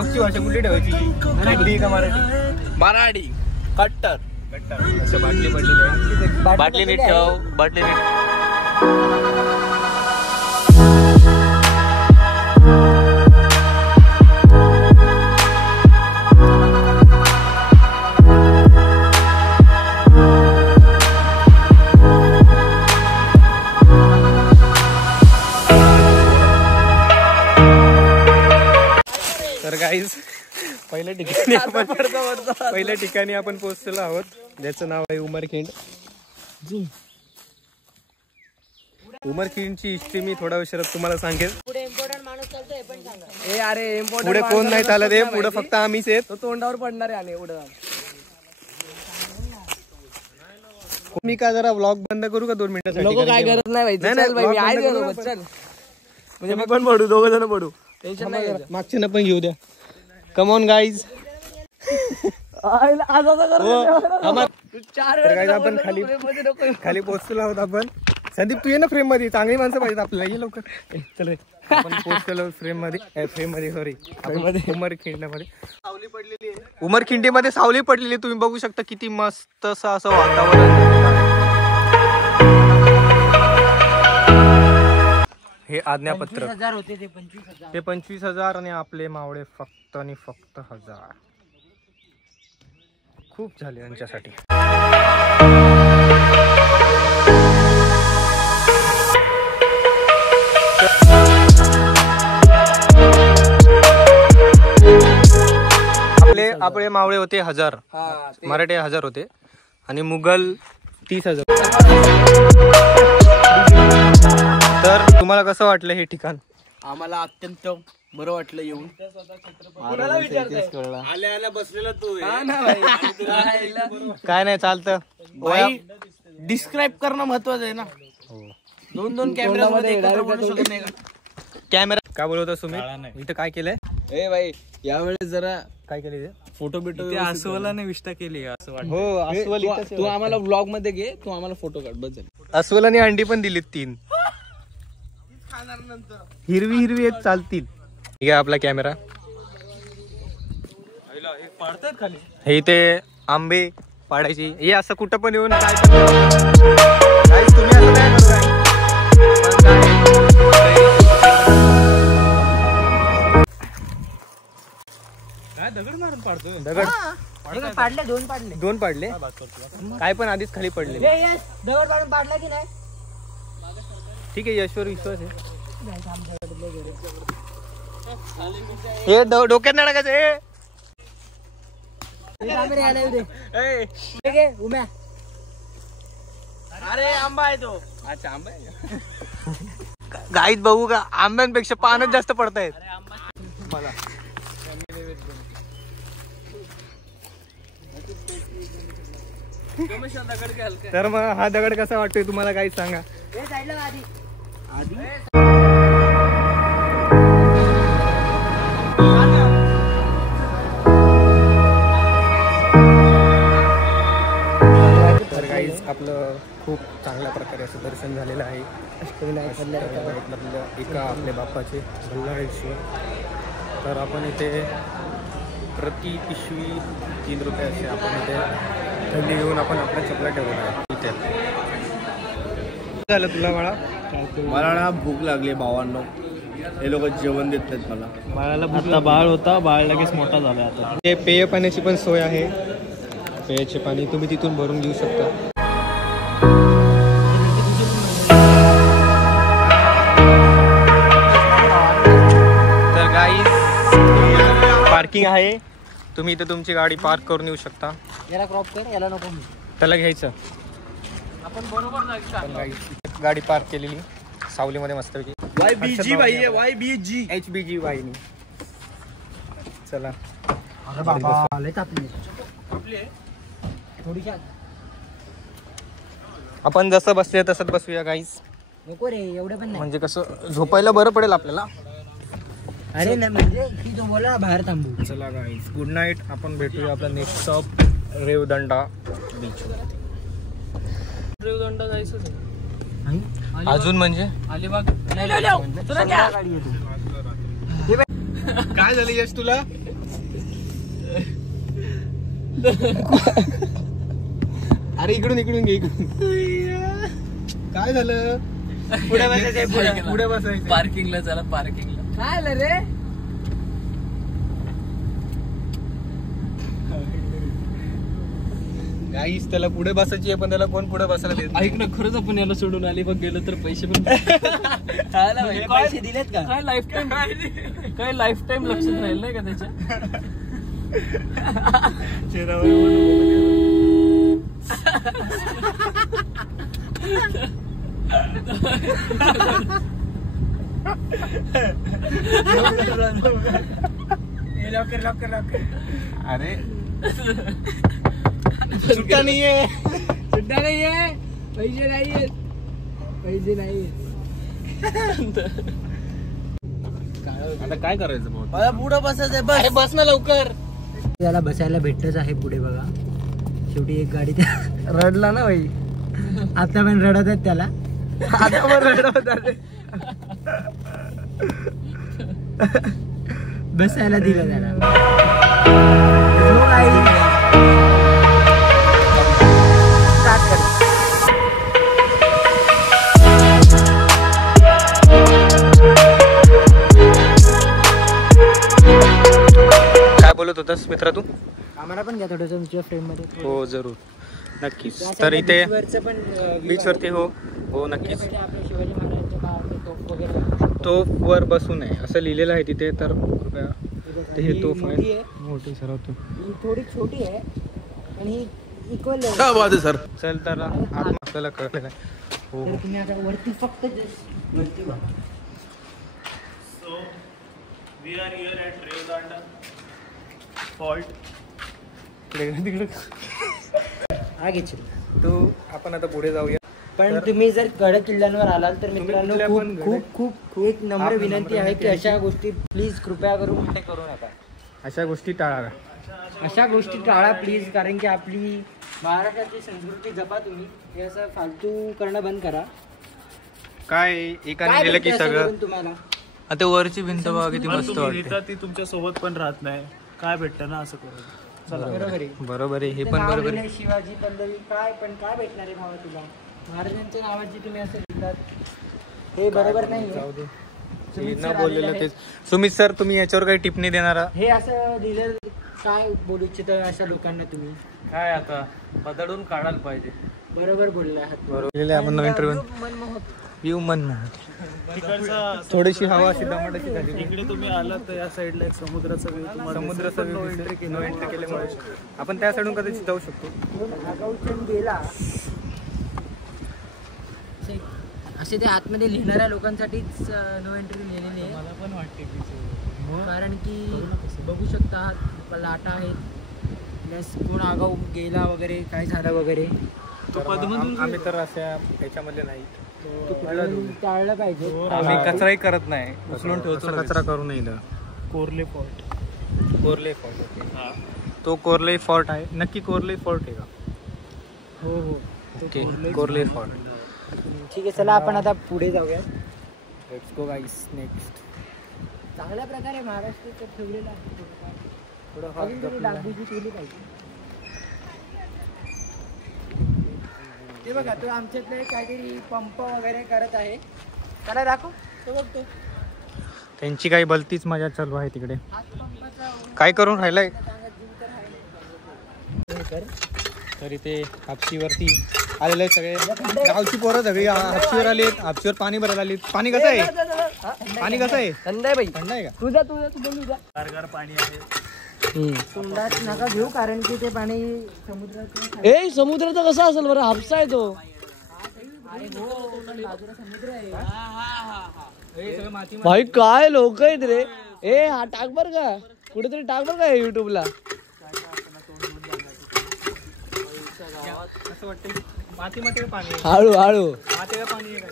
ब्लॉगची भाषा कुठली ठेवायची? हिंदी का मराठी? मराठी कट्टर. अच्छा, बाटली पडलेली आहे. बाटली नीट ठेव, बाटली नीट. तर गाईज पहिल्या ठिकाणी आपण पोहोचलेलो आहोत, ज्याचं नाव आहे उमरखिंड. उमरखिंडची हिस्ट्री मी थोड्या वेळात तुम्हाला सांगेल. पुढे कोण नाही चालत आहे, पुढे फक्त आम्हीच आहेत. तो तोंडावर पडणार आहे उडा. मी का जरा व्लॉग बंद करू का 2 मिनिटासाठी? नको, काय गरज नाही चल म्हणजे मी पण पडू, 2 जण पडू, टेन्शन नाही. मागच्या पण घेऊ द्या. Come on guys. आपण खाली पोहोचलेलो आहोत आपण. संदीप तू ये ना फ्रेम मध्ये, चांगली माणसं पाहिजेत आपल्याला. ये लवकर. चल रे. आपण पोहोचलेलो फ्रेम मध्ये सॉरी उमरखिंडमध्ये. सावली पडलेली आहे. उमरखिंडीमध्ये सावली पडलेली, तुम्ही बघू शकता किती मस्त असं वातावरण. हे आज्ञापत्र. ते 25,000 आणि आपले मावळे फक्त आणि फक्त 1000. खूप झाले यांच्यासाठी. आपले मावळे होते 1000, मराठे 1000 होते आणि मुघल 30,000. तर तुम्हाला कसं वाटलं हे ठिकाण? आम्हाला अत्यंत बरं वाटलं येऊन. आल्या बसलेला तू काय नाही चालतं. डिस्क्राईब करणं महत्वाचं आहे ना. 2 कॅमेरामध्ये कॅमेरा काय बोलवता तुम्ही? इथं काय केलंय? ए भाई, यावेळेस जरा काय केले? फोटो बिटो अस्वलाने विष्ठा केली असं वाटतं. हो, अस्वल. तू आम्हाला व्लॉग मध्ये घे, तू आम्हाला फोटो काढ बस. अस्वलाने अंडी पण दिलीत 3. हिरवी हिरवी आहेत, चालतील. ठीक आहे आपला कॅमेरा. हे इथे आंबे पाडायची. हे असं कुठं पण येऊन काय तुम्ही असं काय करताय? दगड मारून पाडतो. दगड पाडले 2 पाडले. काय पण आधीच खाली पडले. दगड पाडून पाडला की नाही? ठीक आहे, यशवर विश्वास आहे. हे डोक्यात नाही टाकायचं. अरे आंबा आहे तो. अच्छा, आंबा आहे. गाईत बघू का, आंब्यांपेक्षा पानच जास्त पडतायत मला. तर मग हा दगड कसा वाटतोय तुम्हाला काही सांगा. तर गाईज आपलं खूप चांगल्या प्रकारे असं दर्शन झालेलं आहे. एका आपल्या बाप्पाचे भल्लाळेश्वर. तर आपण इथे प्रति पिशवी 3 रुपये असे आपण इथे थंडी घेऊन आपण आपल्या चपला ठेवून आहे इथे. झालं तुला बाळा? मला ना भूक लागली भावांनो. हे लोक जेवण देत नाहीत मला. बाळाला आता बाळ होता, बाळ लगेच मोठा झाला. आता ते पेय पाण्याची पण सोय आहे. पेयाचे पाणी तुम्ही तिथून भरून घेऊ शकता. तर गाईज पार्किंग आहे, तुम्ही इथे तुमची गाडी पार्क करून येऊ शकता. याला क्रॉप कर, याला नको. त्याला घ्यायचं. आपण बरोबर गाडी पार्क केलेली सावलीमध्ये मस्तपैकी. YBG भाई आहे, YBG HBG वाहिनी. चला. अरे बाबा लय तापली. थोडीशी आपण जसं बसले तसंच बसूया गाईज. नको रे, एवढं पण नाही. म्हणजे कसं झोपायला बरं पडेल आपल्याला. अरे नाही म्हणजे की तू बोला बाहेर थांबू. चला गाईज, गुड नाईट. आपण भेटूया आपला next stop Revdanda beach. Revdanda जायचं अजून म्हणजे अलिबाग. काय झालं यश तुला? अरे इकडून घे इकडून. काय झालं? पुढे बसायचं पुढे बसायचं. पार्किंगला चला पार्किंगला. काय आलं रे? गाईस त्याला पुढे बसायची आहे पण त्याला कोण पुढे बसायला देत नाही. ऐक ना खरंच आपण याला सोडून आली बघ गेलं तर पैसे पण पैसे दिलेत का? काय लाईफ टाइम लक्षात राहील नाही का त्याच्या. लवकर. अरे सुट्टा नाहीये. सुद्धा नाहीये. पैसे नाहीये. आता काय करायचं भाऊ. मला पुढं बसायचंय बस. अरे बस ना लवकर. त्याला बसायला भेटतच आहे पुढे बघा. शेवटी एक गाडी रडला ना भाई. आता पण रडत आहेत त्याला. आता पण रडत आहे. बसायला दिलं त्याला. काय बोलत होतास मित्रा तू? आम्हाला पण घ्या थोडंसं तुमच्या फ्रेम मध्ये. हो जरूर नक्कीच. तर इथे बीचवरचं पण बीच वरती हो नक्कीच. आपल्या शिवाजी महाराजांच्या काळातले तोफ वगैरे तोफ वर बसू नये असं लिहिलेलं आहे तिथे. तर कृपया ते हे तोफ मोठी आहे आहे. मोठी सर्वात. ही थोडी छोटी आहे आणि ही इक्वल आहे. काय बात आहे सर. चल तर आत आपल्याला कळलेलं आहे. हो तर तुम्ही आता वरती फक्त just वरती बघा. तिकडे हा घेशील. तो आपण आता पुढे जाऊया. पण तुम्ही जर कडक किल्ल्यांवर आलाल तर मित्रांनो कुठल्या पण खूप खूप खूप एक नम्र विनंती आहे की अशा गोष्टी प्लीज कृपया करून कुठे करू नका. अशा गोष्टी टाळा. अशा गोष्टी टाळा प्लीज. कारण की आपली महाराष्ट्राची संस्कृती जपा तुम्ही. हे असं फालतू करणं बंद करा. काय एकाने काय गेलं की भेटतं असं सगळं. करून तुम्हाला? आता वरची भिंत बघा किती मस्त वाटते. ती तुमच्या सोबत पण राहत नाही. काय भेटतं ना असं करून. बरोबर आहे. बरोबर आहे. हे इथं पण नाव बरोबर आहे. लिहिलंय शिवाजी पल्लवी. काय भेटणार आहे भावा तुला? महाराजांच्या नावाची तुम्ही असं लिहितात. हे बरोबर नाही. जाऊ दे. सुमित न सर बोललेलं आलेले तेच. सुमित सर तुम्ही याच्यावर काही टिप्पणी देणारा? हे असं लिहिलं काय बोलू इच्छित अशा लोकांना तुम्ही? काय आता बदलून काढायला पाहिजे. बरोबर बोलला आहात. बरोबर आपण नवीन इंटरव्ह्यू मनमोहक. व्यू मन तिकडचा थोडीशी हवा अशी दमाटाची झाली. इकडे तुम्ही आलात तर या साईडला एक समुद्राचा व्ह्यू तुम्हाला समुद्राचा नो एंट्री केल्यामुळे आपण त्या साईडून कदाचित जाऊ शकतो. आगाऊचन गेला. असे ते आतमध्ये लिहिणाऱ्या लोकांसाठीच नो एंट्री लिहिलेली आहे. मला पण वाटते कारण की बघू शकता लाटा आहेत. प्लस कोण आगाऊ गेला वगैरे काय झालं वगैरे आम्ही तर अशा याच्यामध्ये नाही. टाळलं पाहिजे. आम्ही कचराही करत नाही. उचलून ठेवतो. कचरा करू नये. कोरले फॉर्ट. कोरले फोर्ट. तो कोरले फोर्ट आहे. नक्की कोरले फोर्ट आहे का? हो हो ओके कोरले फोर्ट. ठीक आहे. चला आपण आता पुढे जाऊया. Let's go guys. नेक्स्ट चांगल्या प्रकारे महाराष्ट्रात ठेवलेलं आहे. थोडं अजून तरी डागडुजी केली पाहिजे. ते बघा तो आमच्यातले काहीतरी पंप वगैरे करत आहे. त्याला दाखव. तो बघतो त्यांची काही भलतीच मजा चालू आहे तिकडे. हात पंपाचा काय करून राहिलाय? सांगत जीव तर आहे. तर इथे हापशीवरती आलेले सगळे गावची पोरं सगळी हापशीवर आली. हापशीवर पाणी भरायला आली. पाणी कसं आहे? पाणी कसं आहे? थंड आहे बाई. थंड आहे का? तुझा तू बोलू जा. गारगार पाणी आहे. तोंडात नका घेऊ कारण की ते पाणी समुद्रात. ए समुद्राचा कसा असेल बरं? हापसा आहे तो. अरे हो बाजूला समुद्र आहे. भाई काय लोक आहेत रे. ए हा टाक बर का कुठेतरी टाक बर का युट्यूबला. असं वाटतं माती माती पाणी आहे. हळू हळू माती पाणी आहे.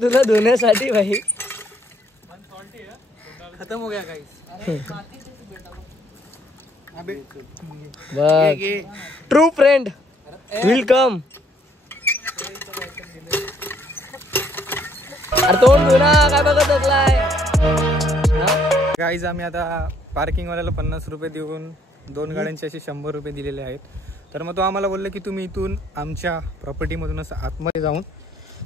तुला धुण्यासाठी भाई. खतम हो गया guys. True friend will come. अरे तोंड धुना काय बघत असलाय. गाईज आम्ही आता पार्किंगवाल्याला 50 रुपये देऊन 2 गाड्यांचे असे 100 रुपये दिलेले आहेत. तर मग तो आम्हाला बोलला की तुम्ही इथून आमच्या प्रॉपर्टीमधून असं आतमध्ये जाऊन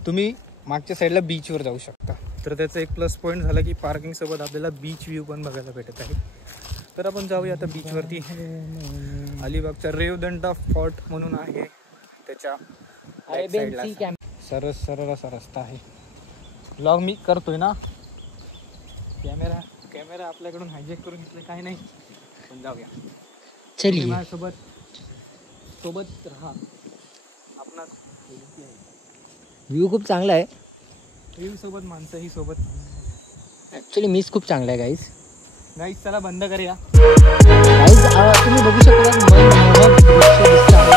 तुम्ही मागच्या साईडला बीचवर जाऊ शकता. तर त्याचं एक प्लस पॉईंट झालं की पार्किंगसोबत आपल्याला बीच व्ह्यू पण बघायला भेटत आहे. तर आपण जाऊया आता बीचवरती. अलिबागचा रेवदंडा फोर्ट म्हणून आहे, त्याच्या सरळ असा रस्ता आहे. व्लॉग मी करतोय ना, कॅमेरा आपल्याकडून हायजॅक करून घेतलं काही नाही, पण जाऊया. चलिए सोबत राहा. आपला व्ह्यू खूप चांगला आहे. व्ह्यू सोबत माणसंही सोबत. ऍक्च्युली मीच खूप चांगला आहे गाईज. गाईज चला बंद करूया. गाईज तुम्ही बघू शकता मनमोहक दृश्य दिसतं आहे.